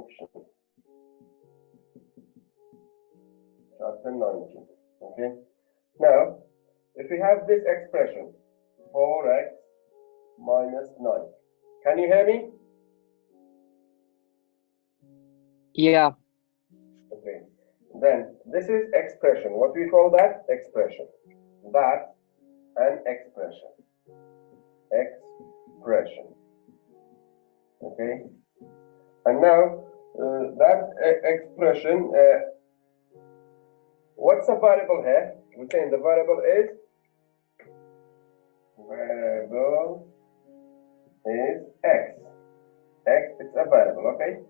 function. Chapter 19. Okay. Now, if we have this expression, 4x minus 9. Can you hear me? Yeah. Okay. Then this is expression. What we call that? Expression. That's an expression. Expression. Okay. And now that expression, what's the variable here? We're saying the variable is x. X is a variable. Okay.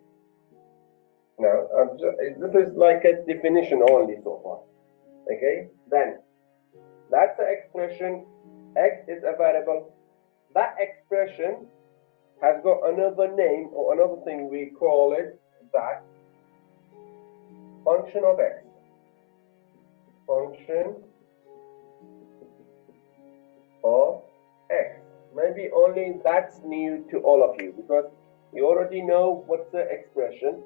Now this is like a definition only so far. Okay. Then that's the expression. X is a variable. That expression has got another name or another thing. We call it that function of x. Function of x. Maybe only that's new to all of you because you already know what's the expression.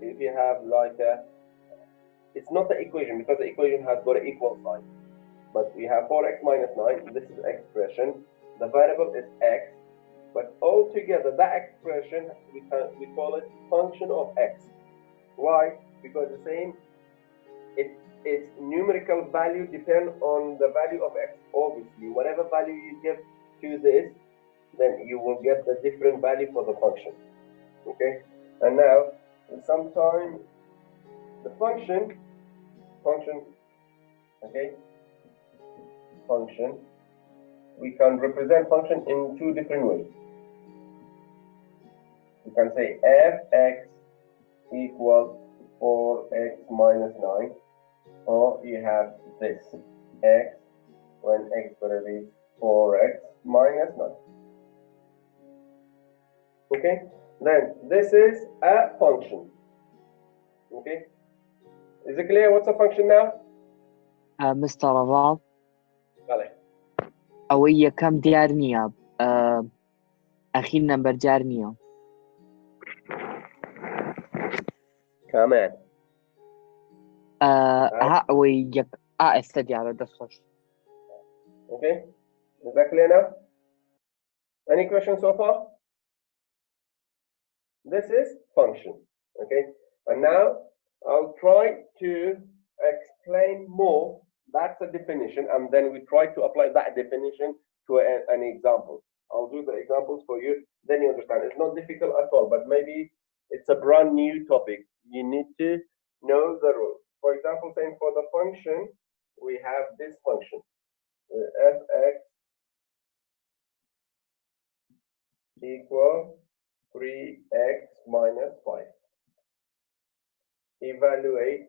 If you have like a, it's not the equation because the equation has got an equal sign. But we have 4x minus 9. This is the expression. The variable is x. But altogether, that expression, we call it function of x. Why? Because the same, its numerical value depends on the value of x. Obviously, whatever value you give to this, then you will get the different value for the function. Okay? And now, sometimes the function, okay? Function, we can represent function in two different ways. You can say fx equals 4x minus 9, or you have this x when x gonna be 4x minus 9. Okay, then this is a function. Okay, is it clear what's a function now? Mr. Ravad, Vale. أوية كم ديارنيا أخي نمبر جارنيا كمان ها أوية استدي على دفش. Okay, is that clear now? Any questions so far? This is function. Okay, and now I'll try to explain more. That's a definition, and then we try to apply that definition to an example. I'll do the examples for you, then you understand. It's not difficult at all, but maybe it's a brand new topic. You need to know the rules. For example, saying for the function, we have this function, fx equal 3x minus 5. Evaluate.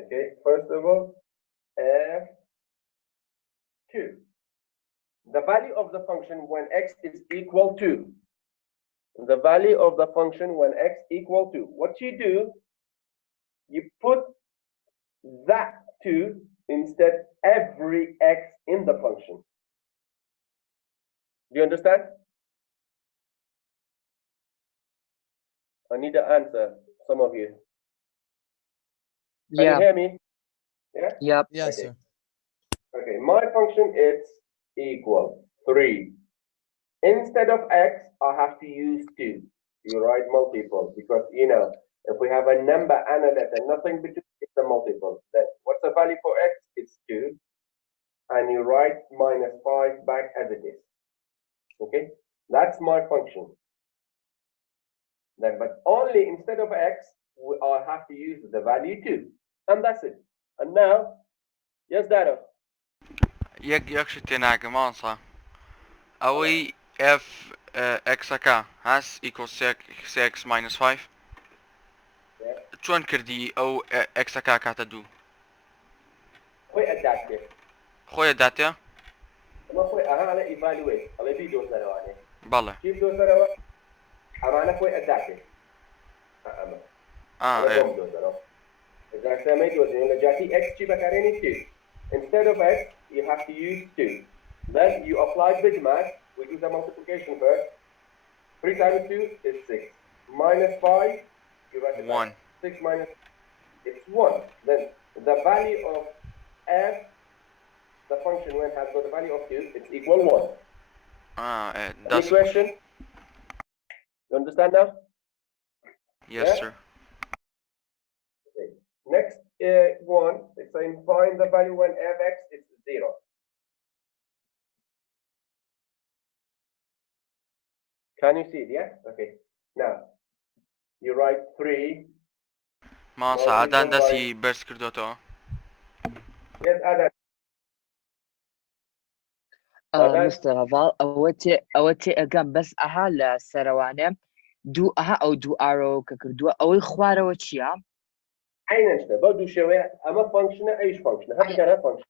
Okay, first of all, f2. The value of the function when x is equal to. The value of the function when x equal to. What you do, you put that 2 instead every x in the function. Do you understand? I need an answer, some of you. Can you hear me? Yeah? Yep. Yes, Okay. sir. Okay, my function is equal 3. Instead of x, I have to use 2. You write multiple because, you know, if we have a number and a letter, nothing between, it's a multiple. Then what's the value for x? It's 2. And you write minus 5 back as it is. Okay, that's my function. Then, but only instead of x, I have to use the value 2. And that's it. And now, yes, Dara. يكشف تناقم مانصا أوي f x k has equals 6 minus 5 Yeah. شلون كردي أو x k كاتدو خوي اداتي خويا داتيا ما خوي انا ايفالويت على فيديو ثرواني بالله كيف دو ثرواني انا خوي اداتي اما ايه دو ثرواني اذا سميت وزن جاتي x شي بكاريني 2 instead of x you have to use 2 then you apply Big Mac we do the multiplication first 3 times 2 is 6. Minus 5, you write it back. 1. 6 minus, it's 1. Then the value of f, the function when has got the value of 2, it's equal 1. Any That's question? You understand now? yes, Yeah? sir. Okay. Next one is saying find the value when fx is 0. Can you see it? Yeah? Okay. Now, you write 3 ماسا عادان multiplied by, دەسی بەرز کردوتەوە. yes, add مستر هەڤاڵ ئەوە تێ ئەگەم بەس ئەها لە سەرەوانێ دوو ئەها ئەو دوو ئارۆ کە کردووە ئەوەی خوارەوە چییە؟ عينش با دو شوية أما فانكشن أيش فانكشن هذا كان فانكشن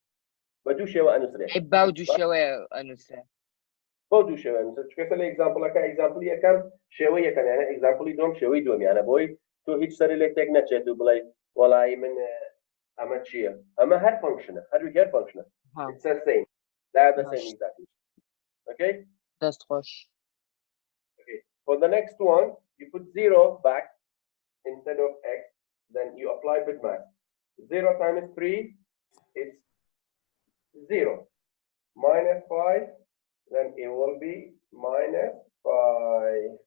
بدو شوية أنسرة با و دوو شێوەیە ئەنووسێ بدو شوية أنسرة شو كسر إكزامبل كا إكزامبل كم شوية كان يعني إكزامبل دوم شوية دوم يعني بوي تو هيج سر اللي تكنا تشتو بلاي ولا من أما شيء أما هر فانكشن هر فانكشن it's the same they're the same exactly okay دەست خۆش okay for the next one you put 0 back instead of x then you apply bit math 0 times 3 is 0 minus 5 then it will be minus 5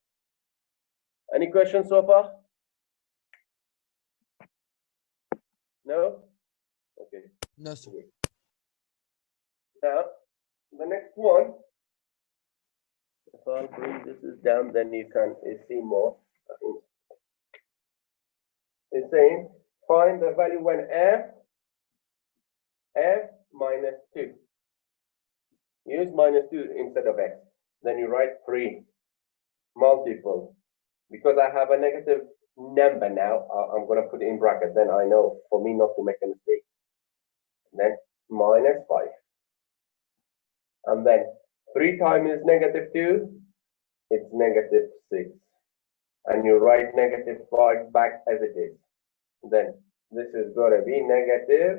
any questions so far no okay No, sir. now the next one if I'll bring this is down then you can see more it's saying find the value when f minus 2 use minus 2 instead of x then you write 3 multiple because I have a negative number now I'm going to put it in brackets then I know for me not to make a mistake then minus 5 and then 3 times negative 2 it's negative 6 and you write negative 5 back as it is then this is going to be negative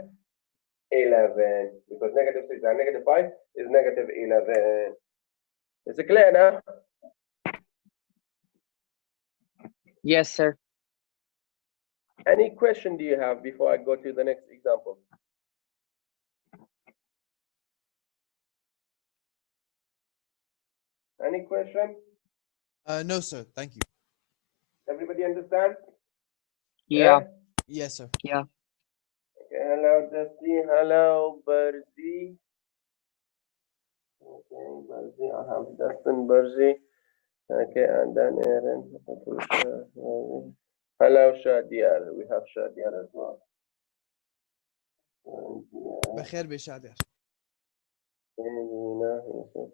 11 because negative 6 and negative 5 is negative 11 is it clear now yes sir any question do you have before I go to the next example any question No, sir. Thank you. everybody understand yeah Yes, sir. yeah okay hello Dusty hello Berzi okay Berzi I have Dustin Berzi okay and then Aaron hello Shadiar we have Shadiar as well بخير بشادر. okay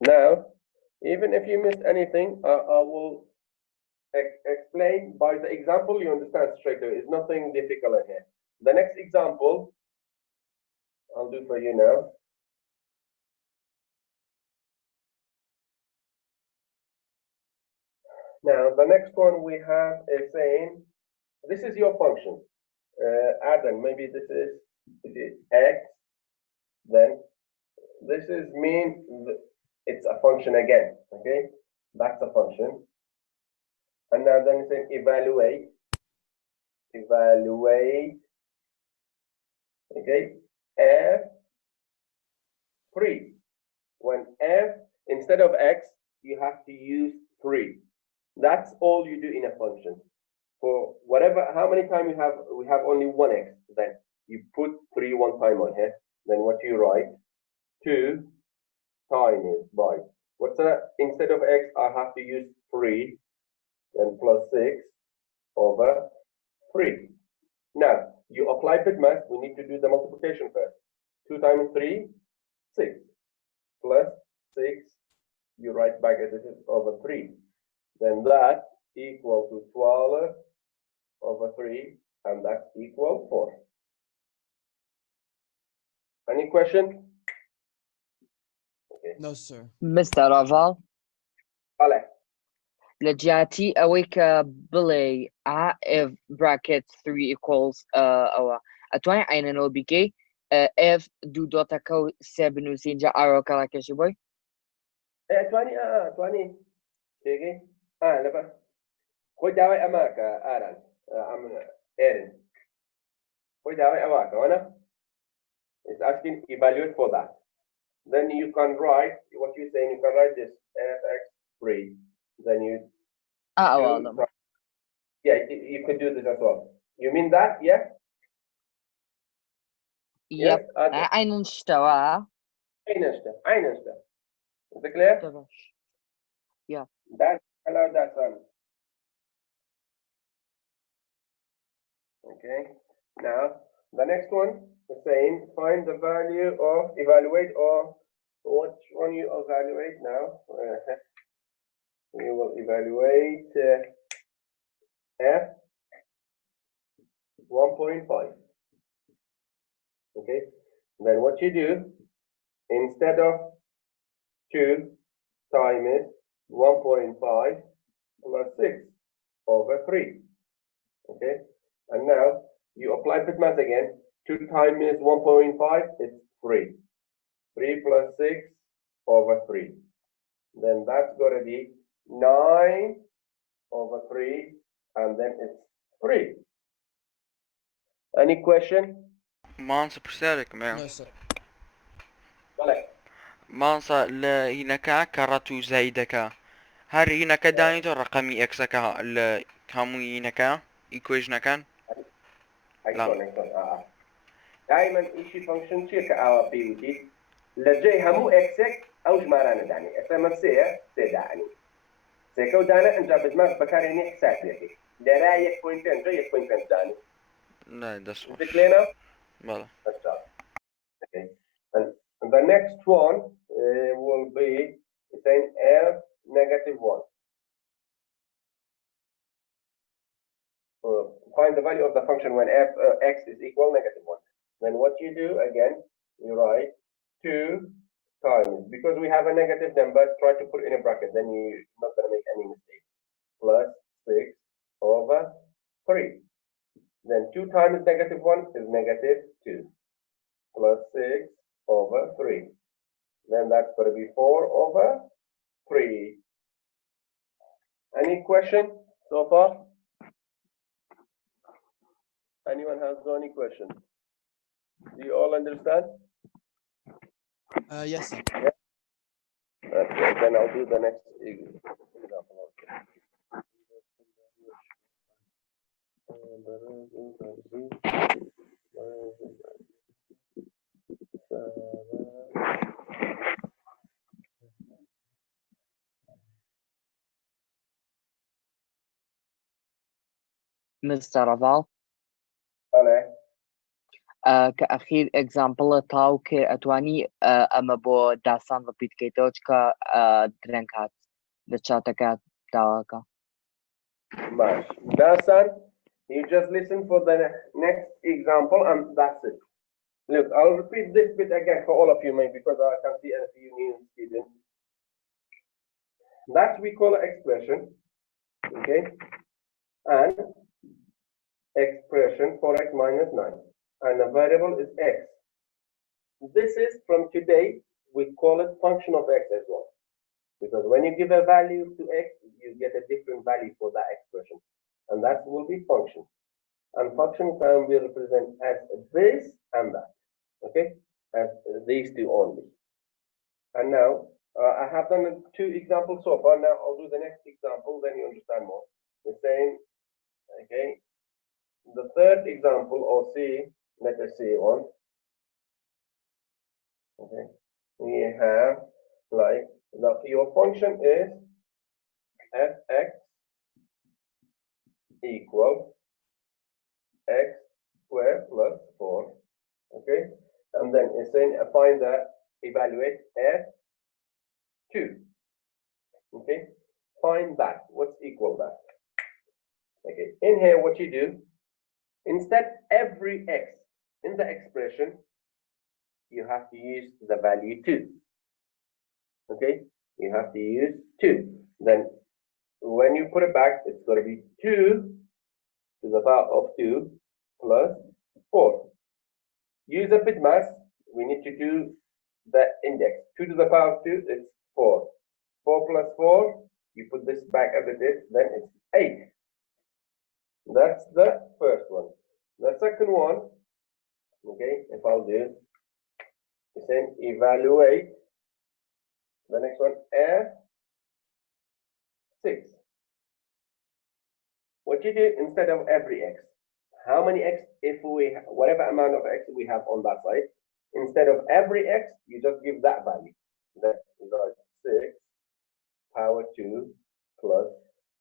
now even if you missed anything I will explain by the example you understand straight away it's nothing difficult in here the next example I'll do for you now now the next one we have is saying this is your function Adam maybe this is x then this is mean it's a function again okay that's a function and now then it's saying evaluate okay f3 when f instead of x you have to use 3 that's all you do in a function for whatever how many times we have only one x then you put 3 one time on here then what you write 2 times by what's that instead of x I have to use 3 then plus 6 over 3 now you apply bit math we need to do the multiplication first 2 times 3 6 plus 6 you write back as it is over 3 then that equal to 12 over 3 and that's equal 4 any question No, sir. مستر هەڤاڵ Vale. لە جیاتی ئەوەی کە بڵێ if bracket 3 equals ئەوە ئەتوانێت عینەنەوە بیکەی f دوو دۆتەکە و سێ بنووسی اینجا ئاڕۆکەڵاکێشی بۆی 20 20 تيجي لبا خد داوي أماك آرن أم إيرن خد داوي أماك وأنا it's asking evaluate for that. Then you can write what you're saying. You can write this fx3. Then you والله do yeah. You could do this as well. You mean that? Yeah. Yes. يب عين اشتوى Einstein. Is it clear? تبش يب That's allowed that one. Okay. Now the next one is saying find the value of evaluate or which one you evaluate now. We will evaluate f 1.5. Okay. Then what you do instead of 2 times 1.5 plus 6 over 3. Okay. And now you apply bit math again. 2 times 1.5 is 3. 3 plus 6 over 3. Then that's going to be 9 over 3. And then it's 3. Any question? مانسا برسالك ما No, sir. Well, مانسا لإنكا كرتو زايدكا هر إنكا دانيتو رقمي إكسكا كامو إنكا إيكويشنا كان لا excellent. دائما شيء فانكشن شيء كأو بي ودي لجي همو اكسك او جمارانا داني اسما سي داني سيكو دانا انت بدماغ بكاريني حساب يكي لرا يك بوينتين جو يك بوينتين داني لا دس وش ذكلينا بلا okay. And the next one will be saying f negative 1. Find the value of the function when f x is equal negative 1. Then what you do again, you write 2 times, because we have a negative number, try to put in a bracket, then you're not going to make any mistake, plus 6 over 3. Then 2 times negative 1 is negative 2, plus 6 over 3. Then that's going to be 4 over 3. Any question so far? Anyone has got any questions? Do you all understand? Yes, sir. Okay, then I'll do the next example. مستر أفال Okay. كأخير example تاو كأتواني أما بو داسان repeat كيتوشكا درينك هات دشاتكا تاوكا Much. That's done. You just listen for the next example and that's it. Look, I'll repeat this bit again for all of you, maybe because I can see a few new students. That we call an expression, okay? And expression for x minus 9. And the variable is x. This is from today, we call it function of x as well. Because when you give a value to x, you get a different value for that expression. And that will be function. And function can be represented as this and that. Okay? As these two only. And now, I have done 2 examples so far. Now I'll do the next example, then you understand more. The same, okay? The third example, or C, let us see one. Okay? We have like, your function is fx equal x squared plus 4. Okay? And then it's saying find the evaluate f2. Okay? Find that. What's equal that? Okay. In here, what you do, instead every x in the expression, you have to use the value 2. Okay? You have to use 2. Then when you put it back, it's going to be 2 to the power of 2 plus 4. Use a bit math. We need to do the index. 2 to the power of 2 is 4. 4 plus 4, you put this back as it is, then it's 8. That's the first one. The second one, okay, if I'll do, it's saying evaluate. The next one, F6. What you do instead of every x, how many x, if we, whatever amount of x we have on that side, instead of every x, you just give that value. That is like 6 power 2 plus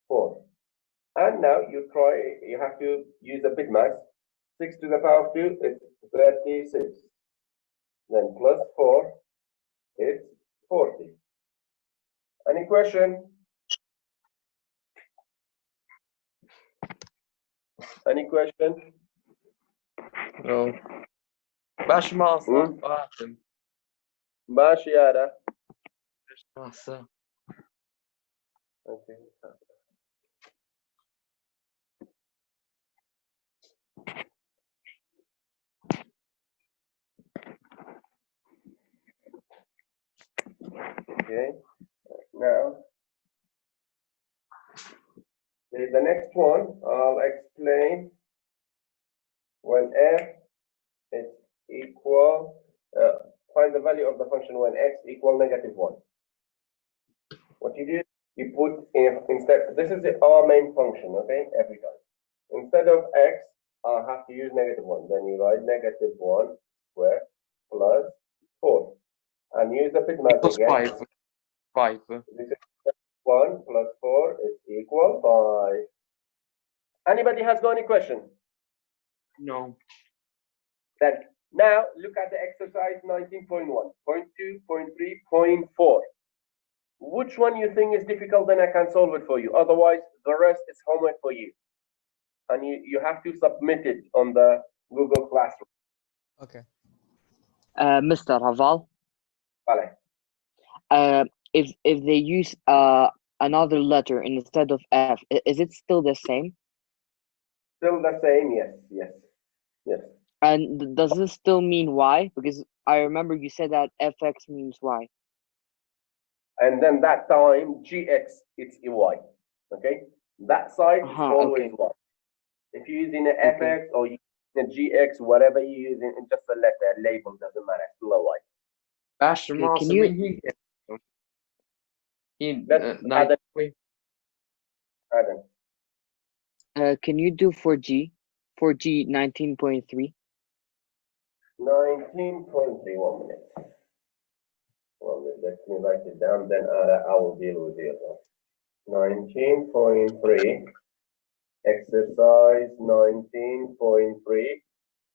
4. And now you have to use a bit math. 6 to the power of 2, it's 36. Then plus 4, it's 40. Any question? Any question? No. باش ماسة فاهم ماشي يا را. باش ماسة Okay. Okay. Now, the next one I'll explain when f is equal. Find the value of the function when x equal -1. What you do, you put in instead. This is our main function, okay? Every time, instead of x, I'll have to use -1. Then you write -1 square plus 4, and use the bit math equals again. 5 This is 1 plus 4 is equal 5. Anybody has got any question? no Then now look at the exercise 19.1, 0.2, 0.3, 0.4. Which one you think is difficult, then I can solve it for you. Otherwise, the rest is homework for you. And you have to submit it on the Google Classroom. Okay. Mr. Haval, Vale. if they use another letter instead of F, is it still the same? Still the same, yes, yes, yes. And does this still mean Y? Because I remember you said that FX means Y. And then that time, GX, it's EY, okay? That side is always Okay. Y. If you're using an Okay. FX or a GX, whatever you're using, it's just a letter, a label, doesn't matter, it's still a Y. باش can ماسة you- من هي Let's نايت Adam. Can you do 4G? 4G 19.3? 19.3, 1 minute. 1 minute, let me write it down, then I will deal with it. 19.3, exercise 19.3,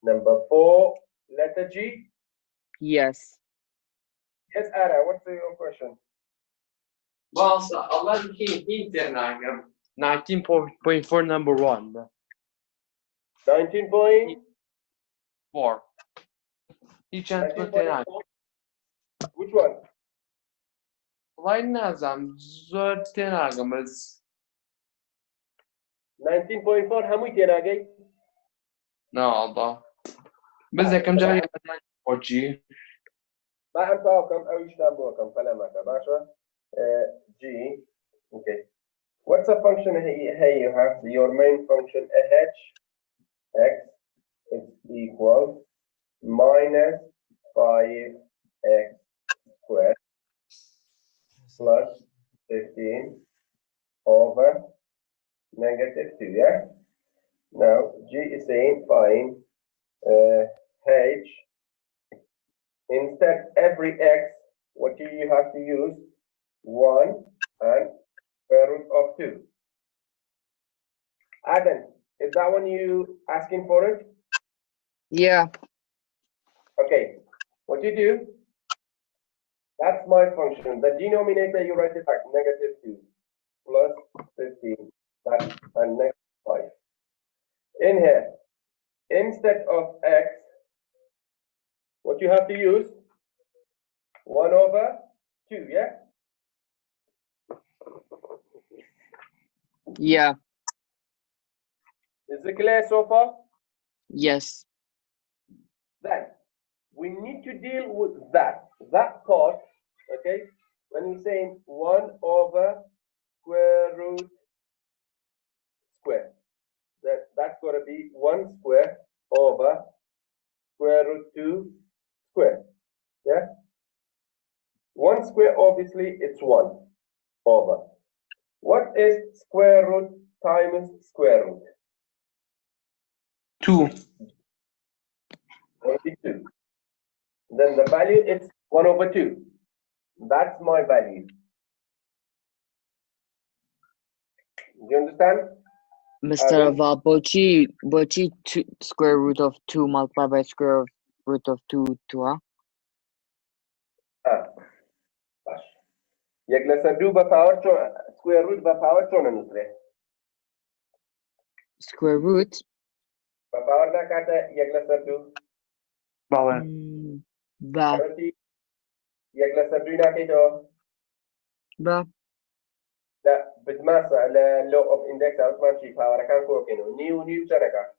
number 4, letter G. Yes. Yes, Ada, what's your question? ماسة الله هي 19.4 number 1 19.4. 4 هي كانت 29 Which one? والله نازم زور تناقم بس 19.4 هموي تناقي. لا الله بس كم جاي 4G ما عم كم أو يشتغل بوكم كلامك باشا. G. Okay. What's a function here you have? Your main function h x is equal minus 5x squared plus 15 over -2, yeah? Now, G is saying find h. Instead, every x, what do you have to use? 1 and square root of 2. Adam, is that one you asking for it? Yeah. Okay, what you do, that's my function. The denominator, you write it back, -2 plus 15, that's a -5. In here, instead of x, what you have to use, 1 over 2, yeah? Yeah. Is it clear so far? Yes. Then, we need to deal with that part, okay? When you're saying 1 over square, obviously, it's 1 over. What is square root times square root? 2. Only 2. Then the value is 1 over 2. That's my value. Do you understand? Mr. Aval, Bochi, square root of 2 multiplied by square root of 2, huh? باش یک لسر دو به پاور چون سکویر روت به پاور چون نوزره Square root? به پاور نکاته یک لسر دو بله. با روتی یک لسر دو نکیدو با لا بتماس على لو اوف اندكس او تمشي باور كان كوكينو نيو شنكا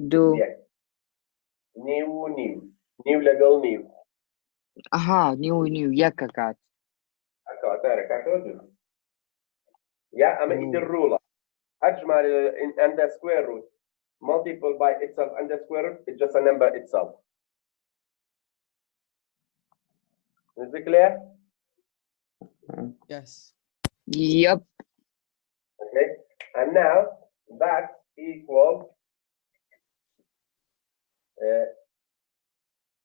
دو نيو لقل نيو aha new يككات اكو ترى دو يا اما ايد الرولة اجمل عند square root multiple by itself and the square root it's just a number itself. Is it clear? Yes. yep Okay, and now that's equal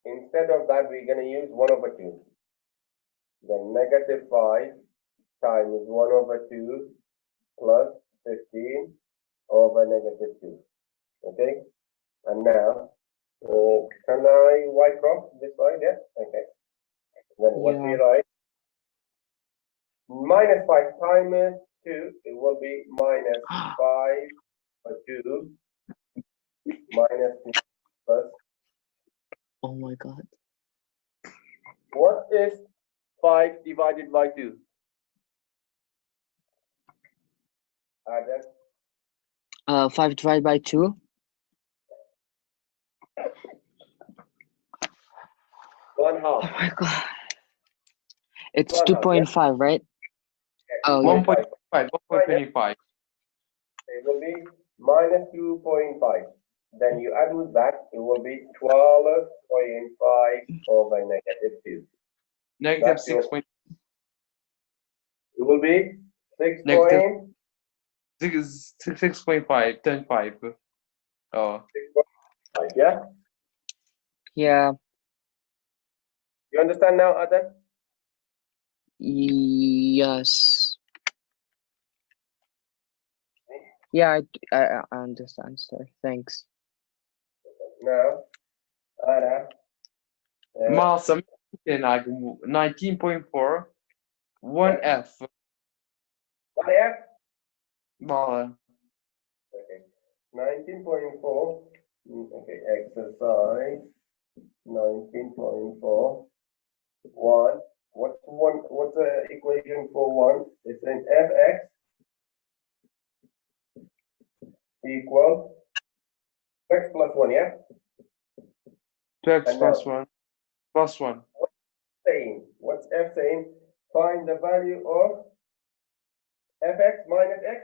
instead of that we're going to use 1 over 2. Then negative 5 times 1 over 2 plus 15 over negative 2. Okay, and now can I wipe off this side? Yeah, okay. Then what we write, minus 5 times 2, it will be minus 5 over 2 minus 2 plus. oh my god What is 5 divided by 2? Adam? 5 divided by 2 1 half. oh my god it's 1 half, 2.5 right oh yeah 1.5, 1.25. It will be minus 2.5. Then you add with that, it will be 12.5 over negative 2. Negative That's 6. It will be 6. Negative- 6.5, 10.5. Oh, 6.5, yeah? yeah You understand now, Adam? yes yeah I understand sir thanks Now, Adam. Masa 19.4, 1F. 1F? Bala. Okay. 19.4. Okay, exercise 19.4. 1. What's the equation for 1? It's an fx equal x plus 1, yeah? 2x And plus now- 1. Plus 1. Saying, what's f saying? Find the value of fx minus x.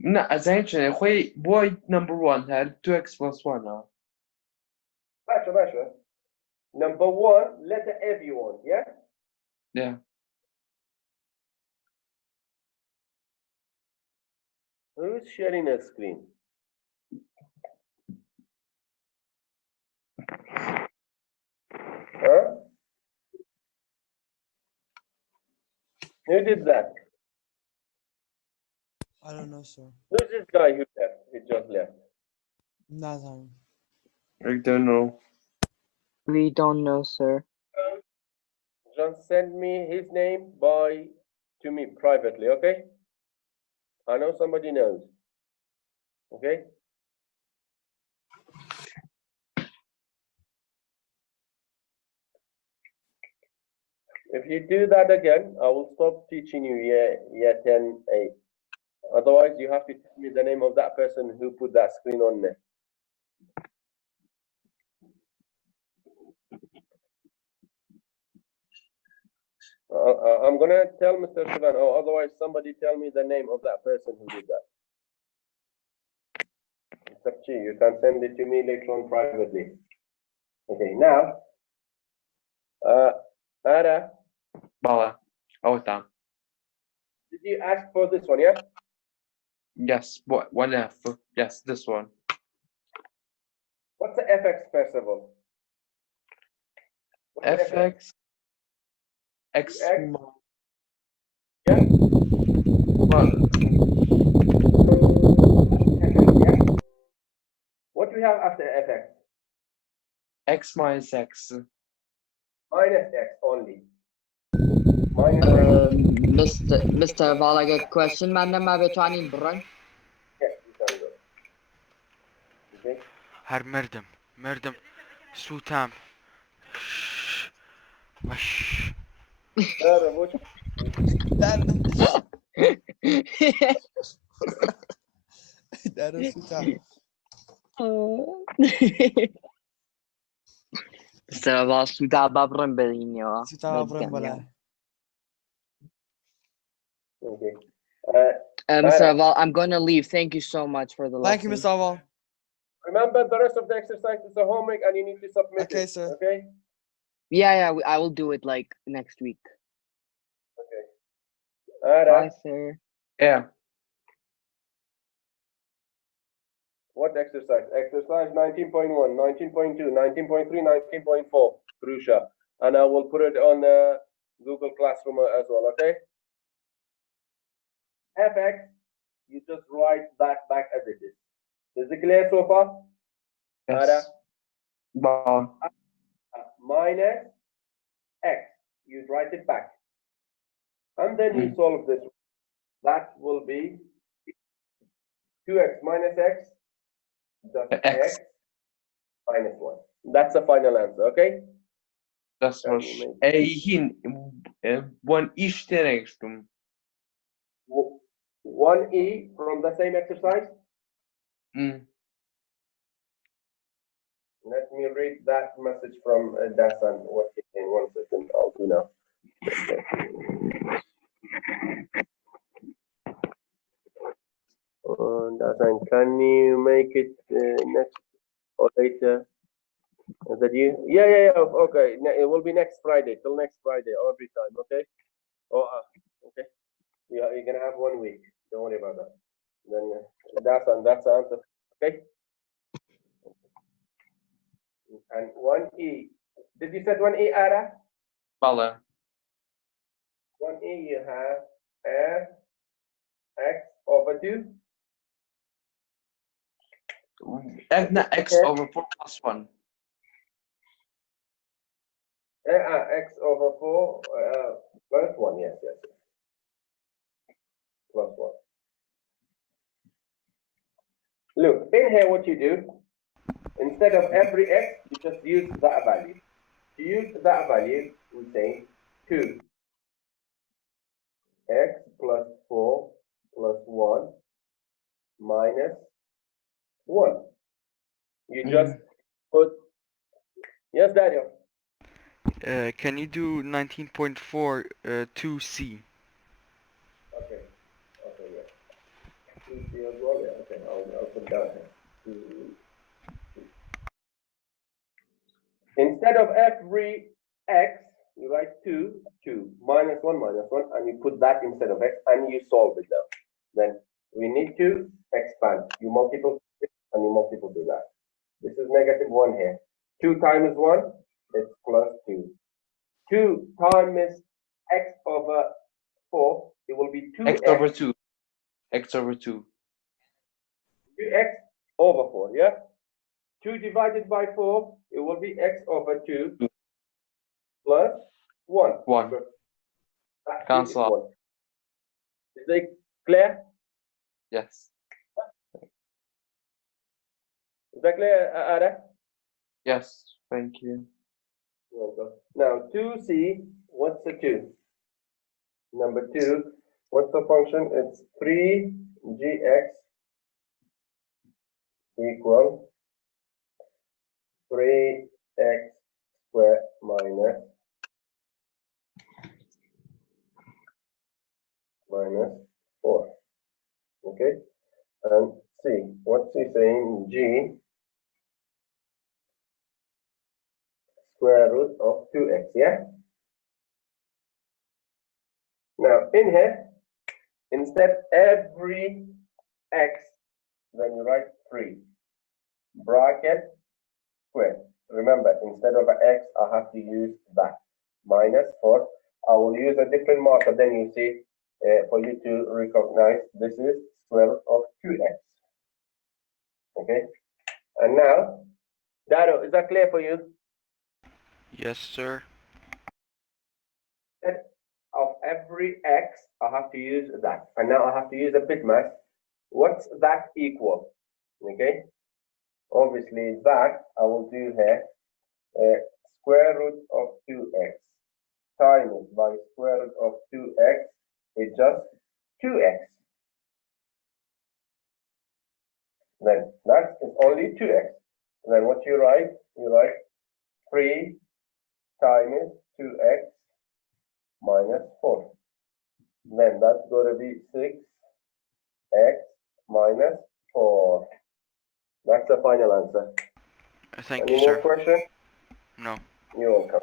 No, essentially, boy number 1 had 2x plus 1. Basha. Number 1, letter F you want, yeah? Yeah. Who's sharing a screen? Huh? Who did that? I don't know, sir. Who's this guy who left? He just left. Nathan. I don't know. we don't know sir Just send me his name to me privately, okay? I know somebody knows. Okay? If you do that again, I will stop teaching you year 10A. Otherwise, you have to tell me the name of that person who put that screen on there. I'm going to tell Mr. Shivan, or otherwise somebody tell me the name of that person who did that. It's up to you. You can send it to me later on privately. Okay, now, Ara, بەڵێ ئەوتان did you ask for this one, yeah? yes 1F yes this one What's the fx first of all? What's the fx x X? Yeah? well, Yeah? What do we have after fx? x minus x Minus x only. Minus x. Mr. Val, I got a question. Man, ما بتوانين برن. Yes, you can go. Okay. هەر مردم سوتام باش Ara, what? دارو سوتا Mr. Val, suta babran belinyo. سوتا برن بلا Okay. Mr. Val, I'm gonna leave. Thank you so much for the Thank you, lesson. Mr. Aval. Remember the rest of the exercise is a homework and you need to submit Okay, it. sir. Okay? Yeah, I will do it like next week. Okay. Ara, Bye, sir. yeah what exercise? Exercise 19.1, 19.2, 19.3, 19.4. Crucial. And I will put it on Google Classroom as well, okay? fx, you just write that back as it is. Is it clear so far? Ara, yes بەڵێ minus x, you write it back. And then you solve this. That will be 2x minus x, just X. x minus 1. That's the final answer, okay? das was hin 1 iş denemiştim 1e from the same exercise. Let me read that message from Dasan. What in 1 second? I'll do now. Dasan, can you make it next or later? Is that you? Yeah. Okay. It will be next Friday. Till next Friday, every time. Okay. Oh, okay. Yeah, you're gonna have 1 week. Don't worry about that. Then that's the answer. Okay. And 1e. Did you set 1e, Ara? بەڵێ 1e, you have f x over 2. x over 4 plus 1 X over 4 plus 1. Yes. Plus 1. Look, in here, what you do, instead of every x, you just use that value. To use that value, we say 2. X plus 4 plus 1 minus 1. You just put, yes, Daniel. Can you do 19.4 2C? Okay, yeah. 2C as well, yeah, okay, I'll put down here. 2. Instead of every x, you write 2, minus 1, and you put that instead of x, and you solve it now. Then we need to expand. You multiple this, and you multiple do that. This is negative 1 here. 2 times 1 is plus 2. 2 times x over 4, it will be 2x. x over 2 x over 2 2x over 4, yeah? 2 divided by 4, it will be x over 2 plus 1. 1 That Cancel is out. 1. Is it clear? yes Is that clear, Ada? yes thank you Welcome. Now, 2c, what's the 2? Number 2, what's the function? It's 3gx equal 3x squared minus 4. Okay? And C, what's he saying? G square root of 2x, yeah? Now, in here, instead every x, then you write 3, bracket, square. Remember, instead of an x, I have to use that, minus 4. I will use a different marker, then you see, for you to recognize this is square root of 2x. Okay? And now, Dado, is that clear for you? Yes, sir. Of every x, I have to use that. And now I have to use a bit math. What's that equal? Okay? Obviously, that I will do here. Square root of 2x times by square root of 2x is just 2x. Then that is only 2x. Then what you write? You write 3 times 2x minus 4. Then that's going to be 6x minus 4. That's the final answer. Thank Any you, more sir. questions? No. You're welcome.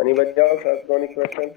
Anybody else has got any questions?